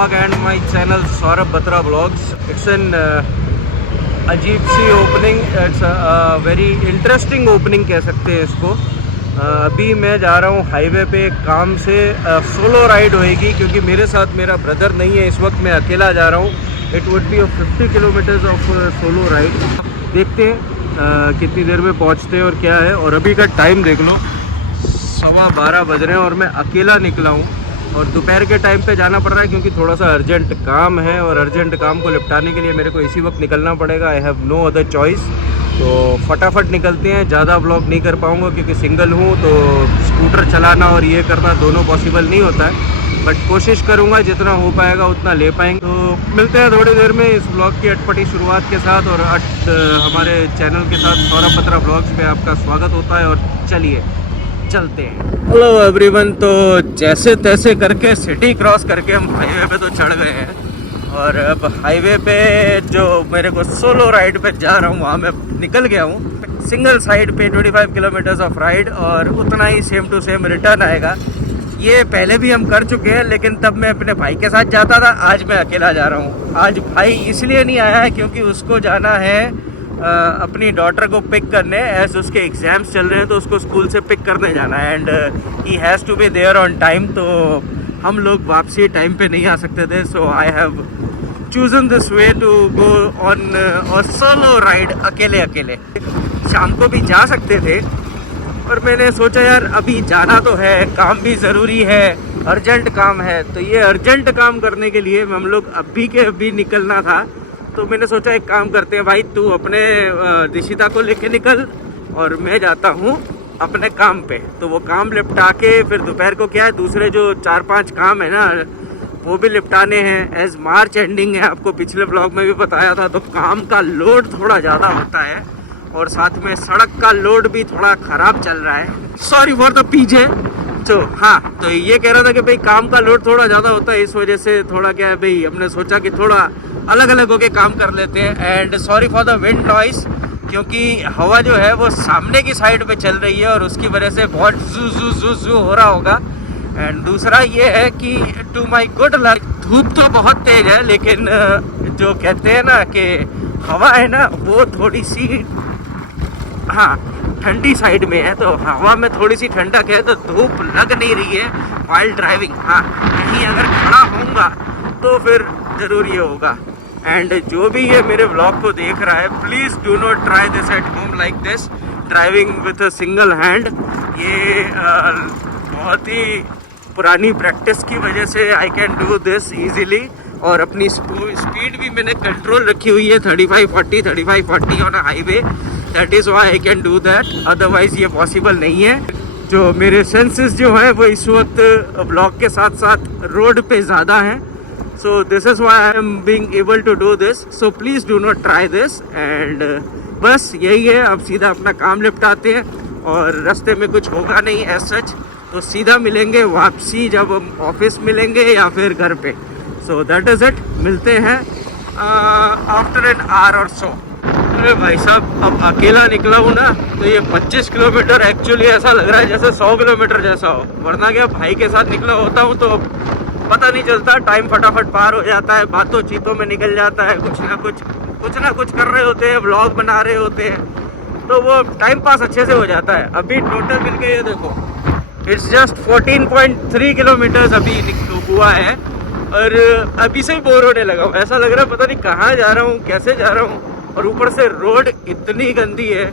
vlog and my channel Saurabh Batra Vlogs. It's an अजीब सी opening, it's very interesting opening कह सकते हैं इसको। अभी मैं जा रहा हूँ हाईवे पे काम से। सोलो राइड होएगी क्योंकि मेरे साथ मेरा ब्रदर नहीं है, इस वक्त मैं अकेला जा रहा हूँ। It would be 50 kilometres of solo ride. देखते हैं कितनी देर में पहुँचते हैं और क्या है। और अभी का टाइम देख लो, 12:15 बज रहे हैं और मैं अकेला निकला हूँ। और दोपहर के टाइम पे जाना पड़ रहा है क्योंकि थोड़ा सा अर्जेंट काम है और अर्जेंट काम को निपटाने के लिए मेरे को इसी वक्त निकलना पड़ेगा। I have no other choice. तो फटाफट निकलते हैं। ज़्यादा ब्लॉग नहीं कर पाऊँगा क्योंकि सिंगल हूँ, तो स्कूटर चलाना और ये करना दोनों पॉसिबल नहीं होता है। बट कोशिश करूँगा जितना हो पाएगा उतना ले पाएंगे। तो मिलते हैं थोड़ी देर में इस ब्लॉग की अटपटी शुरुआत के साथ और हमारे चैनल के साथ सौरभ बत्रा ब्लॉग्स पे आपका स्वागत होता है। और चलिए चलते हैं। Hello everyone. तो जैसे तैसे करके सिटी क्रॉस करके हम हाईवे पे तो चढ़ गए हैं और अब हाईवे पे जो मेरे को सोलो राइड पे जा रहा हूँ वहाँ मैं निकल गया हूँ। सिंगल साइड पे 25 किलोमीटर्स ऑफ राइड और उतना ही सेम टू सेम रिटर्न आएगा। ये पहले भी हम कर चुके हैं लेकिन तब मैं अपने भाई के साथ जाता था, आज मैं अकेला जा रहा हूँ। आज भाई इसलिए नहीं आया है क्योंकि उसको जाना है अपनी डॉटर को पिक करने। एज उसके एग्ज़ाम्स चल रहे हैं तो उसको स्कूल से पिक करने जाना है and he has to be there on time. तो हम लोग वापसी टाइम पे नहीं आ सकते थे। So I have chosen this way to go on solo ride अकेले अकेले। शाम को भी जा सकते थे पर मैंने सोचा यार अभी जाना तो है, काम भी ज़रूरी है, अर्जेंट काम है। तो ये अर्जेंट काम करने के लिए हम लोग अभी के अभी निकलना था। तो मैंने सोचा एक काम करते हैं भाई, तू अपने दिशिता को लेके निकल और मैं जाता हूँ अपने काम पे। तो वो काम निपटा के फिर दोपहर को क्या है, दूसरे जो 4-5 काम है ना वो भी निपटाने हैं। एज मार्च एंडिंग है, आपको पिछले ब्लॉग में भी बताया था। तो काम का लोड थोड़ा ज़्यादा होता है और साथ में सड़क का लोड भी थोड़ा ख़राब चल रहा है। सॉरी फॉर द पीछे। तो हाँ, तो ये कह रहा था कि भाई काम का लोड थोड़ा ज़्यादा होता है, इस वजह से थोड़ा क्या है भाई हमने सोचा कि थोड़ा अलग अलग होके काम कर लेते हैं। And sorry for the wind noise क्योंकि हवा जो है वो सामने की साइड पे चल रही है और उसकी वजह से बहुत जू जू जू जू हो रहा होगा। एंड दूसरा ये है कि टू माय गुड लक धूप तो बहुत तेज है लेकिन जो कहते हैं ना कि हवा है ना वो थोड़ी सी हाँ ठंडी साइड में है। तो हवा में थोड़ी सी ठंडक है तो धूप लग नहीं रही है वाइल ड्राइविंग। हाँ, कहीं अगर खड़ा होऊंगा तो फिर ज़रूर ये होगा। एंड जो भी ये मेरे व्लॉग को देख रहा है, please do not try this at home like this driving with a single hand. ये बहुत ही पुरानी प्रैक्टिस की वजह से I can do this easily. और अपनी स्पीड भी मैंने कंट्रोल रखी हुई है 35-40 on a highway. That is why I can do that, otherwise ये पॉसिबल नहीं है। जो मेरे सेंसेस जो हैं वो इस वक्त ब्लॉग के साथ साथ रोड पे ज़्यादा हैं। So this is why I am being able to do this. So please do not try this. And बस यही है, अब सीधा अपना काम निपटाते हैं और रास्ते में कुछ होगा नहीं एज सच। तो सीधा मिलेंगे वापसी जब हम ऑफिस मिलेंगे या फिर घर पे। So that is it. मिलते हैं आफ्टर एन आवर और सो। अरे भाई साहब, अब अकेला निकला हूँ ना तो ये 25 किलोमीटर एक्चुअली ऐसा लग रहा है जैसे 100 किलोमीटर जैसा हो। वरना क्या भाई के साथ निकला होता हूँ तो पता नहीं चलता, टाइम फटाफट पार हो जाता है, बातों चीतों में निकल जाता है। कुछ ना कुछ कर रहे होते हैं, व्लॉग बना रहे होते हैं, तो वो टाइम पास अच्छे से हो जाता है। अभी टोटल मिल के ये देखो, इट्स जस्ट 14.3 किलोमीटर्स अभी हुआ है और अभी से ही बोर होने लगा हूँ। ऐसा लग रहा है पता नहीं कहाँ जा रहा हूँ, कैसे जा रहा हूँ। और ऊपर से रोड इतनी गंदी है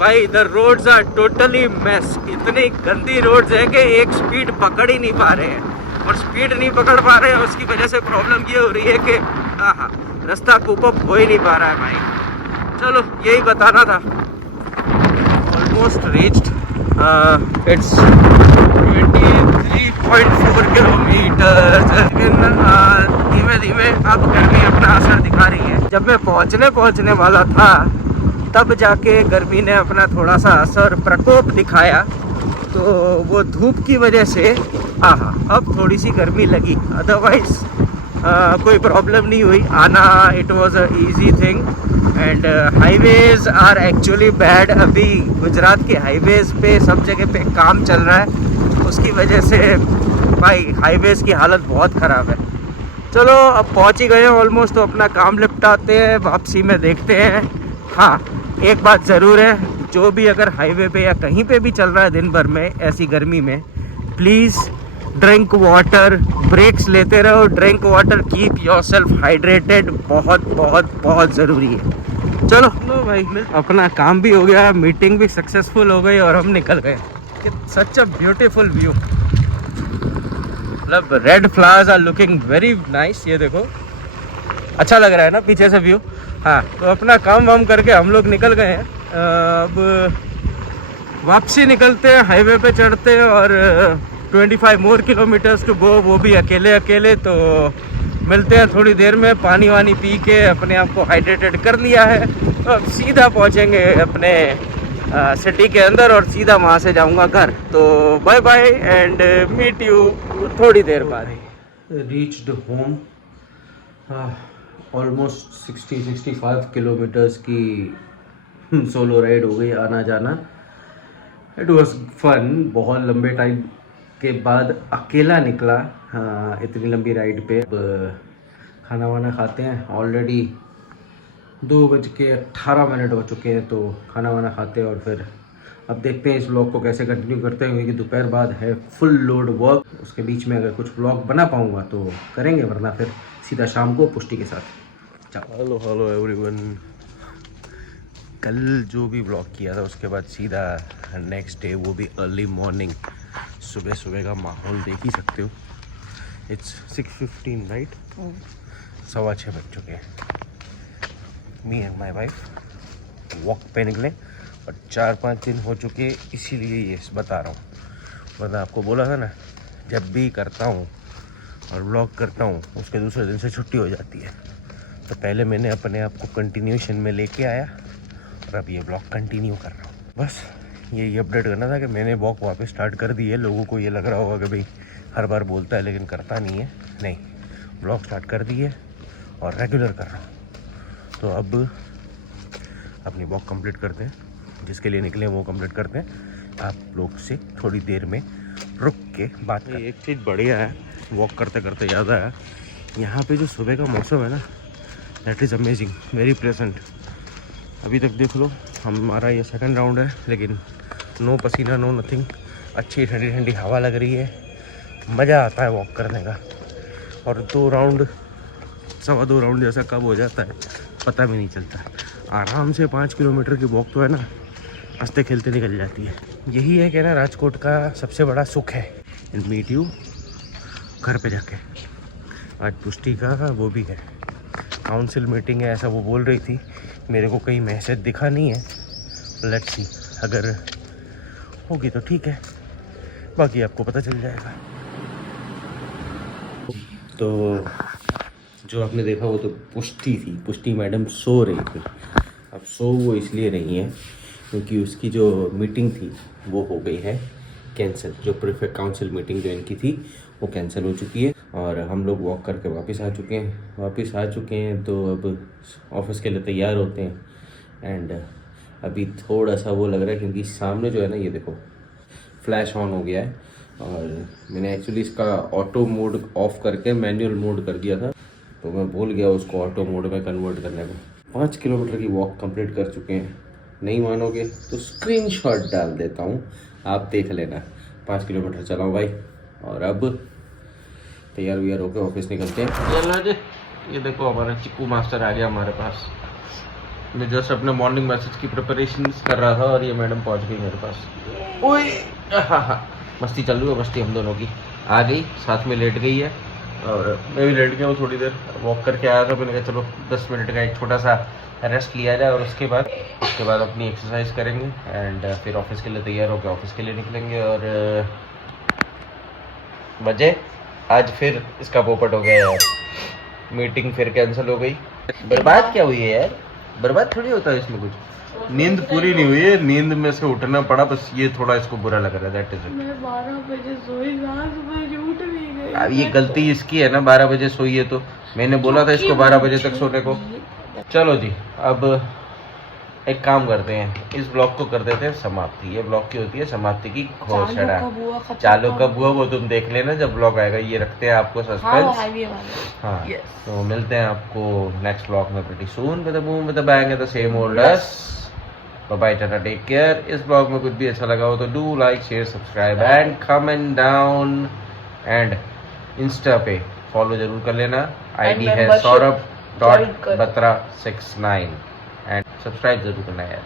भाई, the roads are totally mess. इतनी गंदी रोड्स है कि एक स्पीड पकड़ ही नहीं पा रहे हैं। और स्पीड नहीं पकड़ पा रहे हैं उसकी वजह से प्रॉब्लम ये हो रही है कि रास्ता कूप अप हो ही नहीं पा रहा है भाई। चलो यही बताना था। Almost reached, it's 23.4 kilometre. लेकिन धीमे धीमे अब गर्मी अपना असर दिखा रही है। जब मैं पहुंचने वाला था तब जाके गर्मी ने अपना थोड़ा सा असर प्रकोप दिखाया। तो वो धूप की वजह से अब थोड़ी सी गर्मी लगी, अदरवाइज कोई प्रॉब्लम नहीं हुई आना। It was a easy thing. And highways are actually bad. अभी गुजरात के हाईवेज पे सब जगह पे काम चल रहा है, उसकी वजह से भाई हाईवेज की हालत बहुत ख़राब है। चलो अब पहुंच ही गए हैं ऑलमोस्ट, तो अपना काम निपटाते हैं, वापसी में देखते हैं। हाँ, एक बात ज़रूर है, जो भी अगर हाईवे पे या कहीं पे भी चल रहा है दिन भर में ऐसी गर्मी में, प्लीज़ ड्रिंक वाटर, ब्रेक्स लेते रहो, drink water, keep yourself hydrated, बहुत बहुत बहुत ज़रूरी है। चलो लो भाई, अपना काम भी हो गया, मीटिंग भी सक्सेसफुल हो गई और हम निकल गए। सच अ ब्यूटीफुल व्यू, मतलब red flowers are looking very nice. ये देखो, अच्छा लग रहा है ना पीछे से व्यू। हाँ, तो अपना काम वाम करके हम लोग निकल गए हैं। अब वापसी निकलते हैं, हाईवे पे चढ़ते हैं और 25 मोर किलोमीटर्स टू गो, वो भी अकेले अकेले। तो मिलते हैं थोड़ी देर में। पानी वानी पी के अपने आप को हाइड्रेटेड कर लिया है, तो अब सीधा पहुंचेंगे अपने सिटी के अंदर और सीधा वहाँ से जाऊँगा घर। तो bye bye and meet you थोड़ी देर बाद। रीच्ड होम, ऑलमोस्ट 60-65 किलोमीटर्स की सोलो राइड हो गई, आना जाना। इट वॉज फन, बहुत लंबे टाइम के बाद अकेला निकला। हाँ, इतनी लंबी राइड पे। अब खाना वाना खाते हैं, ऑलरेडी 2:18 हो चुके हैं, तो खाना वाना खाते हैं और फिर अब देखते हैं इस व्लॉग को कैसे कंटिन्यू करते हैं, क्योंकि दोपहर बाद है फुल लोड वर्क। उसके बीच में अगर कुछ व्लॉग बना पाऊँगा तो करेंगे, वरना फिर सीधा शाम को पुष्टि के साथ। चलो हेलो एवरीवन, कल जो भी व्लॉग किया था उसके बाद सीधा नेक्स्ट डे, वो भी अर्ली मॉर्निंग, सुबह सुबह का माहौल देख ही सकते हो। इट्स 6:15 राइट, 6:15 बज चुके हैं। Me and my wife walk पे निकले और 4-5 दिन हो चुके, इसीलिए ये बता रहा हूँ। वरना आपको बोला था ना, जब भी करता हूँ और व्लॉग करता हूँ उसके दूसरे दिन से छुट्टी हो जाती है। तो पहले मैंने अपने आप को कंटिन्यूशन में लेके आया और अब ये ब्लॉग कंटिन्यू कर रहा हूँ। बस यही अपडेट करना था कि मैंने वॉक वापस स्टार्ट कर दी है। लोगों को ये लग रहा होगा कि भाई हर बार बोलता है लेकिन करता नहीं है। नहीं, ब्लॉग स्टार्ट कर दी है और रेगुलर कर रहा हूँ। तो अब अपनी वॉक कंप्लीट करते हैं, जिसके लिए निकले वो कंप्लीट करते हैं। आप लोग से थोड़ी देर में रुक के बात करें। एक चीज़ बढ़िया है, वॉक करते करते याद आया, यहाँ पे जो सुबह का मौसम है ना, that is amazing, very pleasant. अभी तक देख लो, हमारा ये सेकंड राउंड है, लेकिन नो पसीना, नो नथिंग, अच्छी ठंडी ठंडी हवा लग रही है, मज़ा आता है वॉक करने का। और 2 राउंड, 2.25 राउंड जैसा कब हो जाता है पता भी नहीं चलता। आराम से 5 किलोमीटर की वॉक तो है ना, हंसते खेलते निकल जाती है। यही है कि ना राजकोट का सबसे बड़ा सुख है। एंड मीट यू घर पे जाके। आज पुष्टि का वो भी है, काउंसिल मीटिंग है ऐसा वो बोल रही थी। मेरे को कहीं मैसेज दिखा नहीं है, लेट्स सी, अगर होगी तो ठीक है, बाकी आपको पता चल जाएगा। तो जो आपने देखा वो तो पुष्टि थी, पुष्टि मैडम सो रही थी। अब सो वो इसलिए रही हैं क्योंकि उसकी जो मीटिंग थी वो हो गई है कैंसिल। जो प्रीफेक्ट काउंसिल मीटिंग जो इनकी थी वो कैंसिल हो चुकी है और हम लोग वॉक करके वापस आ चुके हैं। तो अब ऑफिस के लिए तैयार होते हैं। एंड अभी थोड़ा सा वो लग रहा है क्योंकि सामने जो है ना, ये देखो फ्लैश ऑन हो गया है और मैंने एक्चुअली इसका ऑटो मोड ऑफ करके मैनुअल मोड कर दिया था, तो मैं भूल गया उसको ऑटो मोड में कन्वर्ट करने को। 5 किलोमीटर की वॉक कंप्लीट कर चुके हैं। नहीं मानोगे तो स्क्रीनशॉट डाल देता हूँ, आप देख लेना। 5 किलोमीटर चला हूँ भाई और अब तैयार व्यार होकर ऑफिस निकलते हैं। ये देखो हमारा चिक्कू मास्टर आ गया हमारे पास। मैं जस्ट अपने मॉर्निंग मैसेज की प्रिपरेशन कर रहा था और ये मैडम पहुंच गई मेरे पास। ओए हाँ, मस्ती चल रही है, मस्ती हम दोनों की। आ गई, साथ में लेट गई है और मैं भी लेट गया हूँ। थोड़ी देर वॉक करके आया था, मैंने कहा चलो 10 मिनट का एक छोटा सा रेस्ट लिया जाए और उसके बाद अपनी एक्सरसाइज करेंगे एंड फिर ऑफिस के लिए तैयार होकर ऑफिस के लिए निकलेंगे। और बजे आज फिर इसका पोपट हो गया यार, मीटिंग फिर कैंसिल हो गई। बर्बाद क्या हुई है यार, बर्बाद थोड़ी होता है इसमें कुछ। नींद पूरी नहीं हुई है, नींद में से उठना पड़ा, बस ये थोड़ा इसको बुरा लग रहा है। That is it. मैं 12 बजे सोई, 7 बजे उठ नहीं गई। अब ये गलती इसकी है ना, 12 बजे सोई है तो मैंने बोला था इसको 12 बजे तक सोने को। चलो जी, अब एक काम करते हैं, इस ब्लॉग को कर देते हैं समाप्ति। ये ब्लॉग की होती है समाप्ति की घोषणा। चालू कब हुआ वो तुम देख लेना जब ब्लॉग आएगा। ये रखते हैं आपको सस्पेंस। हाँ, तो मिलते हैं आपको नेक्स्ट ब्लॉग में pretty soon with the boom with the bang and the same old us. Bye bye, tata, take care. इस ब्लॉग में कुछ भी अच्छा लगा हो तो do like, share, subscribe and comment down. And insta पे फॉलो जरूर कर लेना। आईडी है saurabh.batra69 एंड सब्सक्राइब जरूर करना यार।